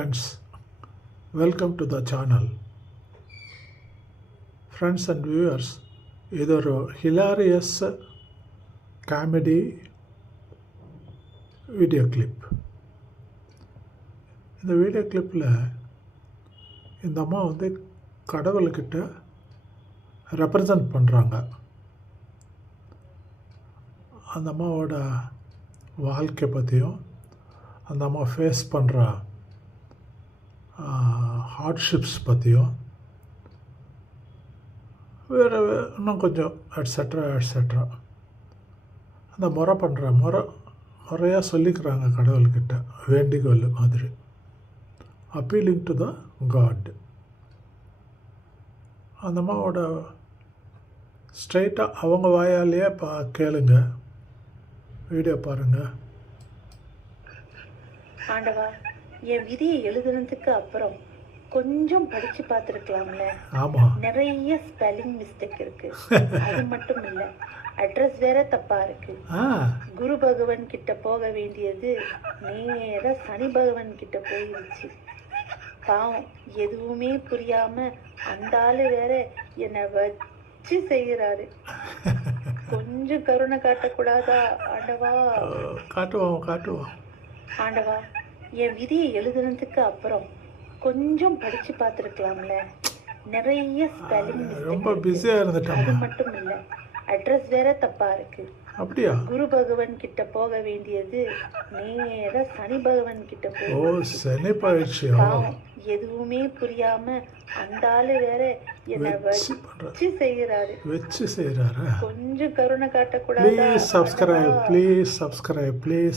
Friends, welcome to the channel. Friends and viewers, இது ஒரு hilarious comedy video clip. இந்த video கிளிப்பில் இந்த அம்மா வந்து கடவுள்கிட்ட ரெப்ரசன்ட் பண்ணுறாங்க. அந்த அம்மாவோட வாழ்க்கை பற்றியும் அந்த அம்மா ஃபேஸ் பண்ணுற ஹார்ட்ஷிப்ஸ் பற்றியும் வேறு இன்னும் கொஞ்சம் எட்ஸெட்ரா அந்த முறையாக சொல்லிக்கிறாங்க கடவுள்கிட்ட வேண்டிகோள் மாதிரி, அப்பீலிங் டு த காட். அந்த அம்மாவோட ஸ்ட்ரைட்டாக அவங்க வாயாலேயே கேளுங்க, வீடியோ பாருங்கள். ஆண்டவா, என் விதியை எழுதுனதுக்கு அப்புறம் கொஞ்சம் படிச்சு பார்த்துருக்கலாம்ல. ஆமாம், நிறைய ஸ்பெல்லிங் மிஸ்டேக் இருக்கு. அது மட்டும் இல்ல, அட்ரஸ் வேற தப்பா இருக்கு. குரு பகவான் கிட்ட போக வேண்டியது நேர சனி பகவான் கிட்ட போயிருச்சு. பாவம், எதுவுமே புரியாம அந்த ஆளு வேற என்னை வச்சு செய்யறாரு. கொஞ்சம் கருணை காட்டக்கூடாதா ஆண்டவா? காட்டுவோம். ஆண்டவா, என் விதியை எழுதுனதுக்கு அப்புறம் கொஞ்சம் படிச்சு பார்த்துருக்கலாம்ல. நிறைய ஸ்பெல்லிங் ரொம்ப பிஸியாக இருந்துட்டேன். அது மட்டும் இல்ல, அட்ரஸ் வேற தப்பா இருக்கு. அப்படியா? குரு பகவான் கிட்ட போக வேண்டியது நேர சனி பகவான் கிட்ட சனி பயிற்சி. பாவம், எதுவுமே புரியாம அந்த ஆளு வேற என்னை வச்சு செய்யறாரு. கொஞ்சம் கருணை காட்டக்கூடாது. Please subscribe please.